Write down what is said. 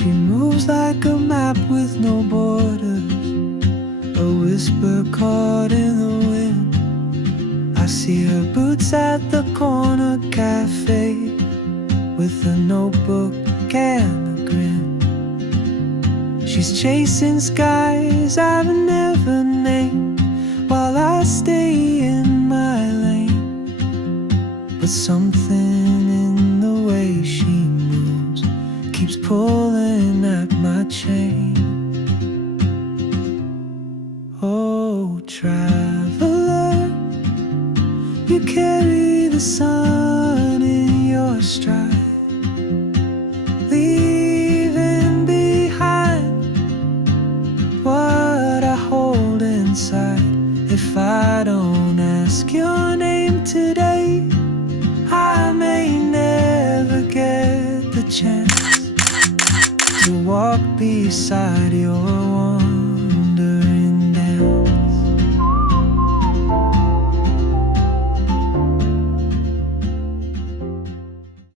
She moves like a map with no borders, a whisper caught in the wind. I see her boots at the corner cafe, with a notebook and a grin. She's chasing skies I've never named, while I stay in my lane. But something in the way she moves keeps pulling at my chain. Oh, traveler, you carry the sun in your stride, leaving behind what I hold inside. If I don't ask your name today, I may never get the chance to walk beside your one.